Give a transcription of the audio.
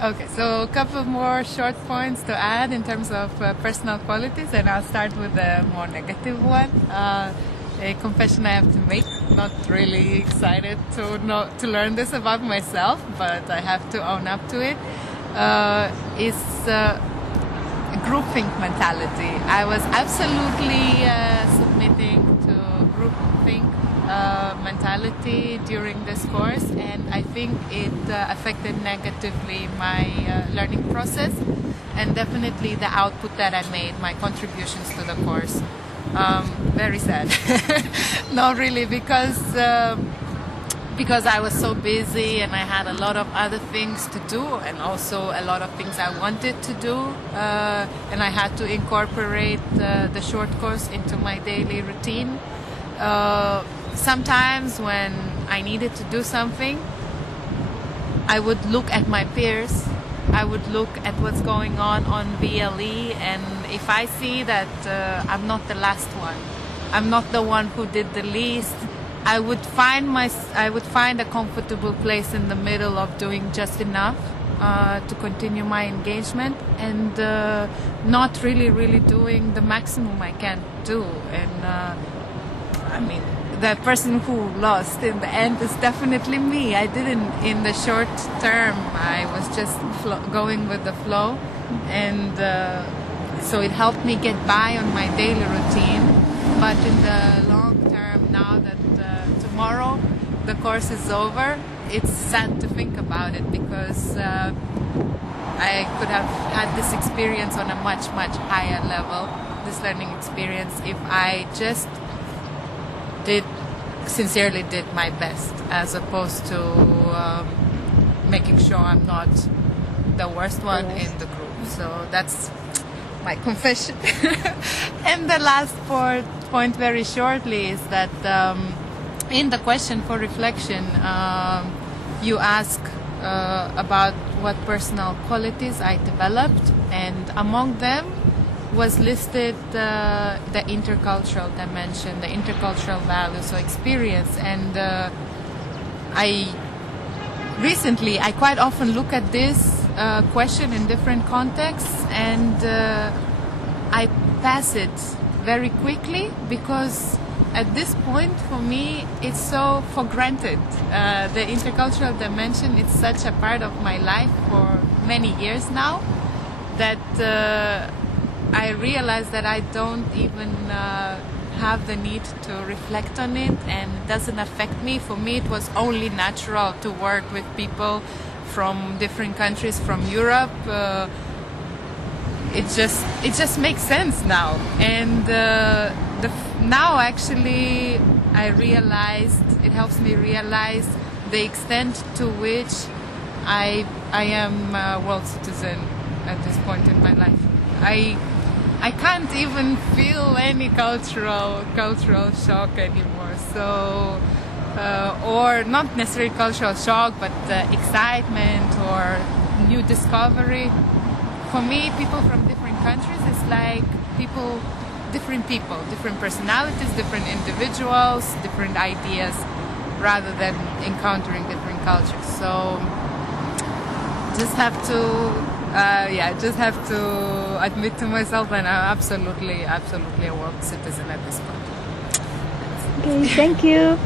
Okay, so a couple more short points to add in terms of personal qualities, and I'll start with the more negative one. A confession I have to make. Not really excited to learn this about myself, but I have to own up to it. Is groupthink mentality. I was absolutely submitting to groupthink mentality during this course, and I think it affected negatively my learning process, and definitely the output that I made, my contributions to the course. Very sad. No, really, because I was so busy and I had a lot of other things to do, and also a lot of things I wanted to do, and I had to incorporate the short course into my daily routine. Sometimes when I needed to do something, I would look at my peers, I would look at what's going on VLE, and if I see that I'm not the last one, I'm not the one who did the least, I would find a comfortable place in the middle of doing just enough to continue my engagement, and not really doing the maximum I can do. And I mean, the person who lost in the end is definitely me. I didn't, in the short term, I was just going with the flow, and so it helped me get by on my daily routine. But in the long term, now that tomorrow the course is over, it's sad to think about it, because I could have had this experience on a much higher level, this learning experience, if I just sincerely did my best, as opposed to making sure I'm not the worst one in the group. So that's my confession. And the last point very shortly is that in the question for reflection, you ask about what personal qualities I developed, and among them was listed the intercultural dimension, the intercultural value, so experience. And I quite often look at this question in different contexts, and I pass it very quickly, because at this point for me it's so for granted. The intercultural dimension is such a part of my life for many years now that I realize that I don't even have the need to reflect on it, and it doesn't affect me. For me, it was only natural to work with people from different countries, from Europe. It just makes sense now, and now actually I realized, it helps me realize the extent to which I am a world citizen at this point in my life. I can't even feel any cultural shock anymore. So, or not necessarily cultural shock, but excitement or new discovery. For me, people from different countries is like different personalities, different individuals, different ideas, rather than encountering different cultures. So, just have to admit to myself that I'm absolutely a world citizen at this point. Okay, thank you.